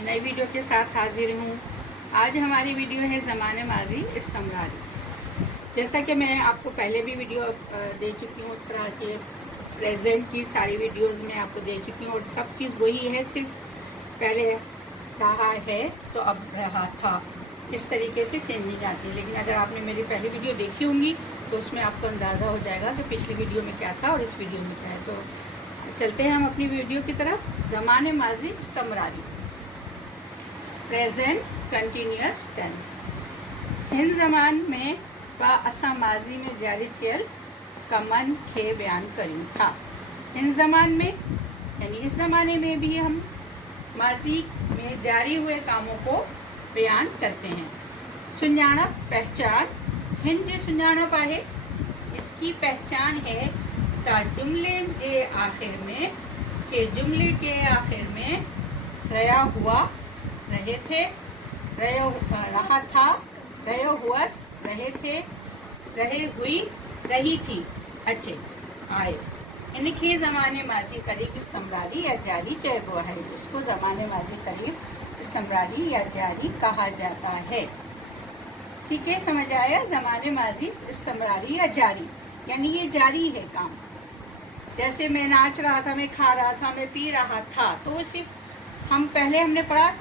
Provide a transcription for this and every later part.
अपनी नई वीडियो के साथ हाजिर हूँ। आज हमारी वीडियो है ज़माने माजी इस्तेमरारी। जैसा कि मैं आपको पहले भी वीडियो दे चुकी हूँ, उस तरह के प्रेजेंट की सारी वीडियोस में आपको दे चुकी हूँ और सब चीज़ वही है, सिर्फ पहले रहा है तो अब रहा था, इस तरीके से चेंजिंग आती है। लेकिन अगर आपने मेरी पहली वीडियो देखी होंगी तो उसमें आपको अंदाज़ा हो जाएगा कि पिछली वीडियो में क्या था और इस वीडियो में क्या है। तो चलते हैं हम अपनी वीडियो की तरफ। ज़माने माजी इस्तेमरारी, प्रेजेंट कंटिन्यूअस टेंस। हिन ज़मान में का असा माजी में जारी थियल कमन खे बयान करूँ था। हिन ज़मान में यानी इस ज़माने में भी हम माजी में जारी हुए कामों को बयान करते हैं। सुञाणप पहचान, हिन जो सुञाणप आहे इसकी पहचान है ता जुमले के आखिर में, के जुमले के आखिर में रहा हुआ, रहे थे, रहा था, रहे हुआ, रहे थे, रहे हुई, रही थी, अच्छे आए। इनके ज़माने माजी करीब इस्तेमरारी या जारी चयबो है। इसको ज़माने माजी करीब इस्तेमरारी या जारी कहा जाता है। ठीक है, समझ आया? ज़माने माजी इस्तेमरारी या जारी यानी ये जारी है काम। जैसे मैं नाच रहा था, मैं खा रहा था, मैं पी रहा था, तो सिर्फ हम पहले हमने पढ़ा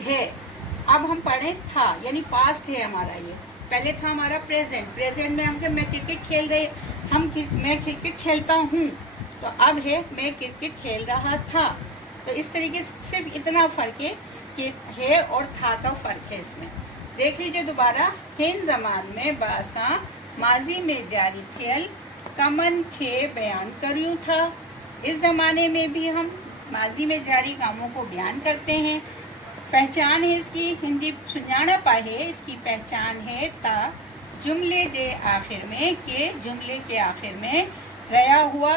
है, अब हम पढ़े था यानी पास्ट है हमारा। ये पहले था हमारा प्रेजेंट। प्रेजेंट में हम मैं क्रिकेट खेल रहे, मैं क्रिकेट खेलता हूँ, तो अब है मैं क्रिकेट खेल रहा था। तो इस तरीके से सिर्फ इतना फ़र्क है कि है और था का फ़र्क है इसमें। देख लीजिए दोबारा। हिन ज़मान में बासा माजी में जारी थियल कमन खे बयान करूँ था। इस ज़माने में भी हम माजी में जारी कामों को बयान करते हैं। पहचान है इसकी, हिंदी सुञाणप आहे, इसकी पहचान है ता जुमले के आखिर में, के जुमले के आखिर में रहा हुआ,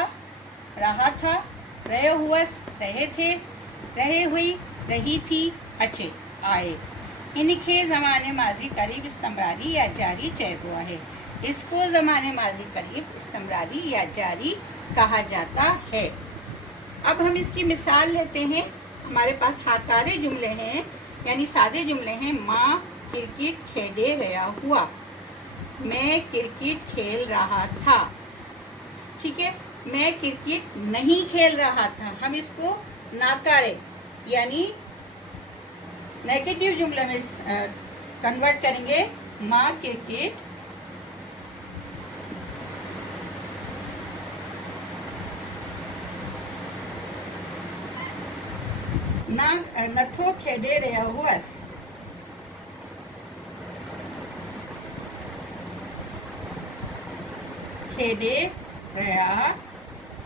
रहा था, रहे हुआ, रहे थे, रहे हुई, रही थी, अच्छे आए। इनके ज़माने माजी करीब इस्तेमरारी या जारी चयबो है। इसको ज़माने माजी करीब इस्तेमरारी या जारी कहा जाता है। अब हम इसकी मिसाल लेते हैं। हमारे पास हाकारे जुमले हैं यानी सादे जुमले हैं। माँ क्रिकेट खेले रहा हुआ, मैं क्रिकेट खेल रहा था। ठीक है, मैं क्रिकेट नहीं खेल रहा था, हम इसको नाकारे यानी नेगेटिव जुमले में कन्वर्ट करेंगे। माँ क्रिकेट ना नथो खेडे रहा हुआ, खेले रहा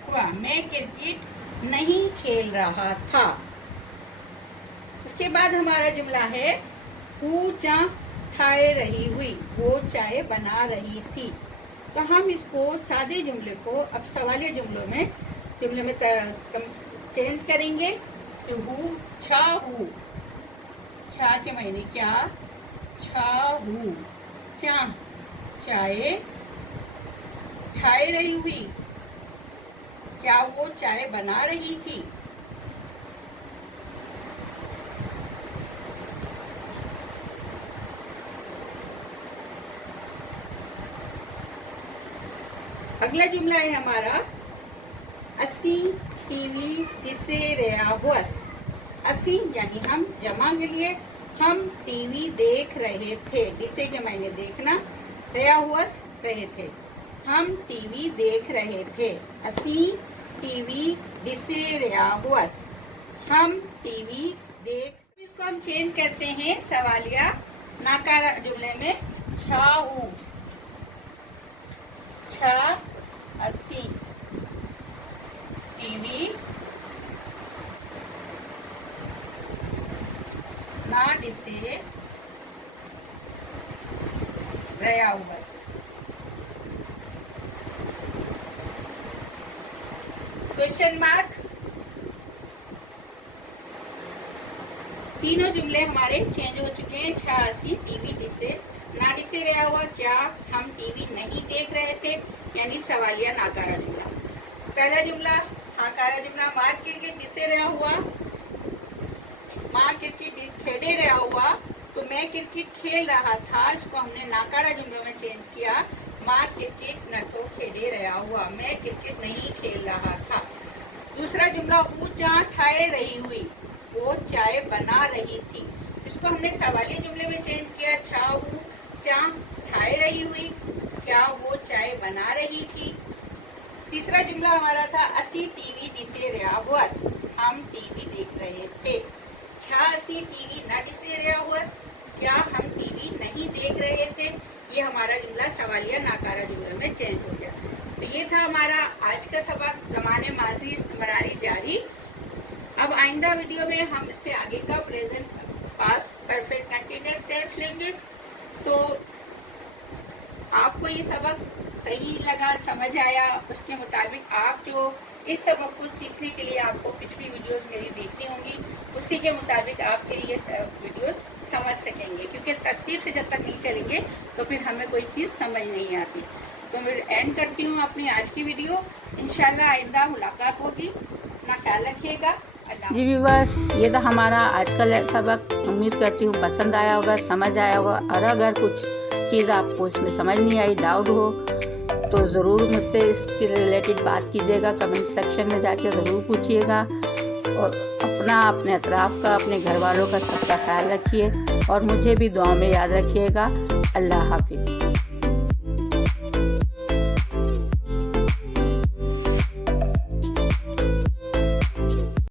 हुआ, मैं क्रिकेट नहीं खेल रहा था। उसके बाद हमारा जुमला है हु चा ठाए रही हुई, वो चाय बना रही थी। तो हम इसको सादे जुमले को अब सवालिया जुमले में चेंज करेंगे कि हु छा हु, छा के मायने क्या, छा हु, चा चाय, ठाए रही हुई, क्या वो चाय बना रही थी। अगला जुमला है हमारा असी टीवी दिसे रहा हुअस। असी यानी हम, जमा के लिए हम टीवी देख रहे थे। दिसे के मायने देखना, रहा हुअस रहे थे, हम टीवी देख रहे थे। असी टीवी दिसे रहा हुअस, हम टीवी देख। इसको हम चेंज करते हैं सवालिया नाकारा जुमले में। छा हूँ, छा असी टीवी ना दिसे रहा हुआ। Question mark. तीनों जुमले हमारे चेंज हो चुके हैं। 86 टीवी दिसे ना दिसे रहा हुआ, क्या हम टीवी नहीं देख रहे थे, यानी सवालिया नाकारा जुमला। पहला जुमला आकारा जुमला मार्क के लिए दिसे रहा हुआ, माँ क्रिकेट खेले रहा हुआ, तो मैं क्रिकेट खेल रहा था, इसको हमने नाकारा जुमलों में चेंज किया। माँ क्रिकेट न तो खेले रहा हुआ, मैं क्रिकेट नहीं खेल रहा था। दूसरा जुमला, वो चाय ठाए रही हुई, वो चाय बना रही थी, इसको हमने सवाली जुमले में चेंज किया। छा वो चा ठाए रही हुई, क्या वो चाय बना रही थी। तीसरा जुमला हमारा था, असी टीवी दिसे रहा हुआ, हम टीवी देख रहे थे। छा असी टीवी न दिसे रहा हुआ, क्या हम टीवी नहीं देख रहे थे। ये हमारा जुमला सवालिया नाकारा जुमले में चेंज हो गया। तो ये था हमारा आज का सबक, ज़माने माजी इस्तेमरारी जारी। अब आइंदा वीडियो में हम इससे आगे का present past perfect continuous tense लेंगे। तो आपको ये सबक सही लगा, समझ आया, उसके मुताबिक आप जो इस सबक को सीखने के लिए आपको पिछली वीडियोस मेरी देखनी होंगी, उसी के मुताबिक आप फिर ये वीडियो समझ सकेंगे, क्योंकि तरतीब से जब तक नहीं चलेंगे तो फिर हमें कोई चीज़ समझ नहीं आती। तो मैं एंड करती हूँ अपनी आज की वीडियो। इंशाल्लाह आइंदा मुलाकात होगी, अपना ख्याल रखिएगा। जी व्यूअर्स, ये था हमारा आज का सबक। उम्मीद करती हूँ पसंद आया होगा, समझ आया होगा। और अगर कुछ चीज़ आपको इसमें समझ नहीं आई, डाउट हो, तो ज़रूर मुझसे इसके रिलेटेड बात कीजिएगा, कमेंट सेक्शन में जाके ज़रूर पूछिएगा। और अपने अतराफ़ का, अपने घर वालों का सबका ख्याल रखिए और मुझे भी दुआ में याद रखिएगा। अल्लाह हाफिज़।